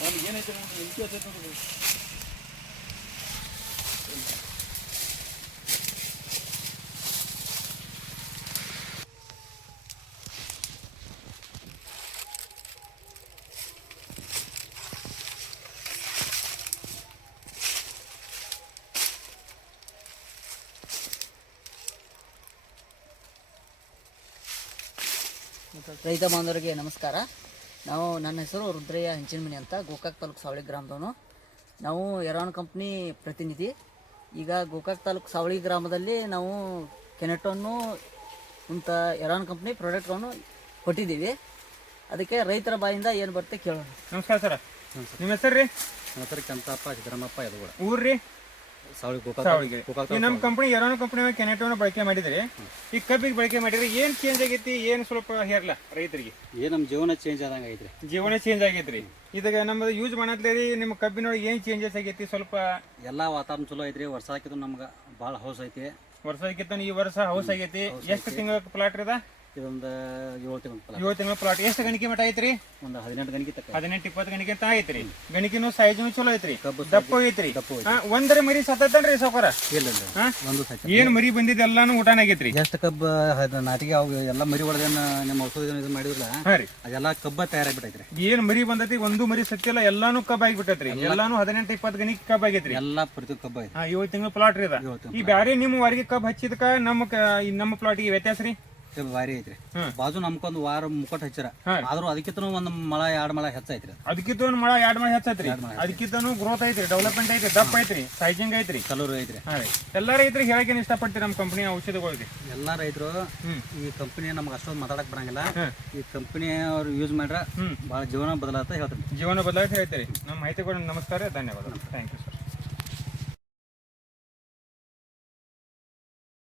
ನಮ್ಗೆ ಏನೈತೆ ನಮ್ಗೆ ಇಂಚು ಹತ್ತೈತೆ ನೋಡ್ರಿ. ರೈತ ಬಾಂಧವರಿಗೆ ನಮಸ್ಕಾರ. ನನ್ನ ಹೆಸರು ರುದ್ರಯ್ಯ ಹೆಂಚಿನಮನಿ ಅಂತ, ಗೋಕಾಕ್ ತಾಲೂಕು ಸಾವಳಿ ಗ್ರಾಮದವನು. ನಾವು ಎರಾನ್ ಕಂಪ್ನಿ ಪ್ರತಿನಿಧಿ. ಈಗ ಗೋಕಾಕ್ ತಾಲೂಕು ಸಾವಳಿ ಗ್ರಾಮದಲ್ಲಿ ನಾವು ಕೆನೆಟೋನ್ನು ಇಂಥ ಎರಾನ್ ಕಂಪ್ನಿ ಪ್ರಾಡಕ್ಟ್ಗಳನ್ನು ಕೊಟ್ಟಿದ್ದೀವಿ. ಅದಕ್ಕೆ ರೈತರ ಬಾಯಿಂದ ಏನು ಬರುತ್ತೆ ಕೇಳೋಣ. ನಮಸ್ಕಾರ ಸರ್, ನಿಮ್ಮ ಹೆಸರು ರೀ? ನಮ್ಮ ಹೆಸರು ಕೆಂತಪ್ಪ ಸಿದ್ದರಾಮಪ್ಪ ಯದಗೋಳ, ಊರ್ರಿ ಸಾವಳಿ ಸಾವಳಿಗೆ. ಈ ನಮ್ಮ ಕಂಪನಿ ಎರಾನ್ ಕಂಪನಿ ಕೆನೆಟೋನ ಬಳಕೆ ಮಾಡಿದ್ರಿ. ಈ ಕಬ್ಬಿಗೆ ಬಳಕೆ ಮಾಡಿದ್ರಿ, ಏನ್ ಚೇಂಜ್ ಆಗೈತಿ? ಏನ್ ಸ್ವಲ್ಪ ಹೇರ್ಲ ರೈತರಿಗೆ? ಏನ್ ನಮ್ಮ ಜೀವನ ಚೇಂಜ್ ಆದಂಗ ಐತ್ರಿ. ಜೀವನ ಚೇಂಜ್ ಆಗೈತ್ರಿ. ಇದಾಗ ನಮ್ಮದು ಯೂಸ್ ಮಾಡತ್ಲೇರಿ. ನಿಮ್ಮ ಕಬ್ಬಿನೊಳಗೆ ಏನ್ ಚೇಂಜಸ್ ಆಗೈತಿ? ಸ್ವಲ್ಪ ಎಲ್ಲಾ ವಾತಾವರಣ ಚಲೋ ಐತ್ರಿ. ವರ್ಷ ಹಾಕಿದ್ರು ನಮ್ಗೆ ಭಾಳ ಹೌಸ್ ಐತಿ. ವರ್ಷಕ್ಕಿಂತ ಈ ವರ್ಷ ಹೌಸ್ ಆಗೈತಿ. ಎಷ್ಟು ತಿಂಗಳ ಪ್ಲಾಟ್ ರೀ? ಇದೊಂದು 7 ತಿಂಗಳ 7 ತಿಂಗಳ ಪ್ಲಾಟ್. ಎಷ್ಟು ಗಣಿಕೆ ಮಟ್ಟ ಐತ್ರಿ? ಒಂದು 18 ಗಣಿಕೆ ತಕ್ಕ, 18-20 ಗಣಿಕೆ ಅಂತ ಐತ್ರಿ. ಗಣಿಕೆನು ಸೈಜ್ನು ಚಲೋ ಐತ್ರಿ, ಕಬ್ಬು ದಪ್ಪ ಐತ್ರಿ. ಒಂದರ ಮರಿ ಸತ್ತೈತನ್ರಿ ಸಾವ್ಕಾರ? ಇಲ್ಲ ಒಂದು ಏನ್ ಮರಿ ಬಂದಿದ್ ಎಲ್ಲಾನು ಊಟನ ಆಗೈತ್ರಿ. ಎಷ್ಟು ಕಬ್ಬ ನಾಟಿಗೆ ಅವು ಎಲ್ಲ ಮರಿ ಹೊಡೆದೇನ ನಿಮ್ಮ ಔಷಧ ಇದು ಮಾಡಿದ್ರಲ್ಲ, ಅದೆಲ್ಲ ಕಬ್ಬ ತಯಾರಾಗ್ಬಿಟ್ಟೈತ್ರಿ. ಏನ್ ಮರಿ ಬಂದೈತಿ, ಒಂದು ಮರಿ ಸತ್ತಿಲ್ಲ, ಎಲ್ಲಾನು ಕಬ್ಬ ಆಗಿಬಿಟ್ಟೈತ್ರಿ. ಎಲ್ಲಾನು 18-20 ಗಣಿಕೆ ಕಬ್ಬ ಆಗೈತ್ರಿ. ಎಲ್ಲಾ ಪ್ರತಿ ಕಬ್ಬ ಐತಿ. 7 ತಿಂಗಳ ಪ್ಲಾಟ್ ರೀ ಅದ. ಈ ಬ್ಯಾರೆ ನಿಮ್ಮ ವಾರಿಗೆ ಕಬ್ಬ ಹಚ್ಚಿದಕ್ಕ ನಮ್ಮ ಪ್ಲಾಟಿಗೆ ವ್ಯತ್ಯಾಸ ರೀ? ಭಾರಿ ಐತ್ರಿ. ಬಾಜು ನಮ್ಕೊಂದು ವಾರ ಮುಕ್ಕಟ್ ಹಚ್ಚಾರ, ಆದ್ರೂ ಅದಕ್ಕಿಂತ ಒಂದ್ ಮಳ 2 ಮಳ ಹೆಚ್ಚೈತ್ರಿ. ಅದಕ್ಕಿಂತ ಒಂದ್ ಮಳ 2 ಮಳ ಹೆಚ್ಚೈತ್ರಿ. ಅದಕ್ಕಿಂತ ಗ್ರೋತ್ ಐತ್ರಿ, ಡೆವಲಪ್ಮೆಂಟ್ ಐತ್ರಿ, ದಪ್ಪ ಐತ್ರಿ, ಸೈಜಿಂಗ್ ಐತ್ರಿ, ಕಲರ್ ಐತ್ರಿ. ಎಲ್ಲಾ ರೈತರಿಗೆ ಹೇಳಕ್ಕೆ ಇಷ್ಟಪಡ್ತೀರಿ ನಮ್ಮ ಕಂಪನಿ ಔಷಧಿಗಳಿಗೆ? ಎಲ್ಲಾ ರೈತರು ಈ ಕಂಪನಿ ನಮ್ಗೆ ಅಷ್ಟೊಂದು ಮಾತಾಡಕ್ ಬರಂಗಿಲ್ಲ. ಈ ಕಂಪನಿ ಅವ್ರು ಯೂಸ್ ಮಾಡ್ರ ಬಹಳ ಜೀವನ ಬದಲಾತ ಹೇಳ್ತಾರೆ. ಜೀವನ ಬದಲಾಯಿಸಿ ಹೇಳ್ತೀರಿ. ನಮ್ಮ ಮಾಹಿತಿ ಕೊಡ. ನಮಸ್ಕಾರ, ಧನ್ಯವಾದ. Thank you sir.